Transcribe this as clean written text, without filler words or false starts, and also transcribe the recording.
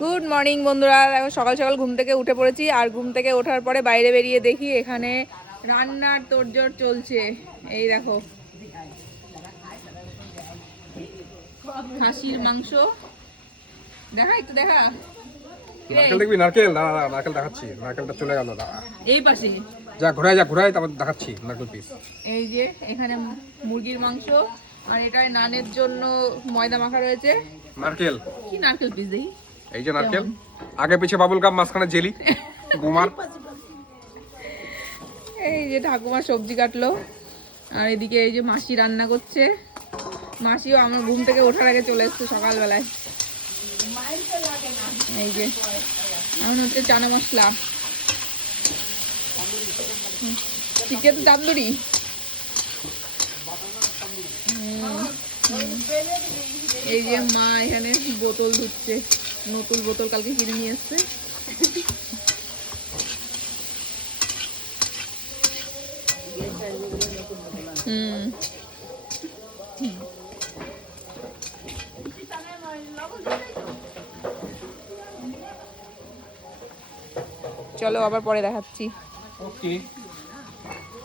Good morning বন্ধুরা, এখন সকাল সকাল ঘুম থেকে উঠে পড়েছি। আর ঘুম থেকে ওঠার পরে বাইরে বেরিয়ে দেখি এখানে রান্নার তোড়জোড় চলছে। এই দেখো, খাসির মাংস। দেখা একটু দেখা। নারকেল দেখবি? নারকেল, দাঁড়া দাঁড়া, নারকেল দেখাচ্ছি। নারকেলটা চলে গেল, দাঁড়া। এই পাশে যা ঘুরাই, তারপর দেখাচ্ছি নারকেল পিস। এই যে এখানে মুরগির মাংস, আর এটায় নানের জন্য ময়দা মাখা রয়েছে। নারকেল কি নারকেল পিস দেখি। এই যে নারকেল, আগে পিছে বাবুল গাম, মাঝখানে জেলি গুমার। এই যে ঠাকুমা সবজি কাটলো, আর এদিকে এই যে মাসি রান্না করছে। মাসিও আমার ঘুম থেকে ওঠার আগে চলে এসছে সকালবেলায়। এই যে এখন হচ্ছে চানা মশলা, চিকেন তান্দুরি। এই যে মা এখানে বোতল ধুচ্ছে, নতুন বোতল কালকে কিনে নিয়ে এসছে। চলো আবার পরে দেখাচ্ছি। ওকে।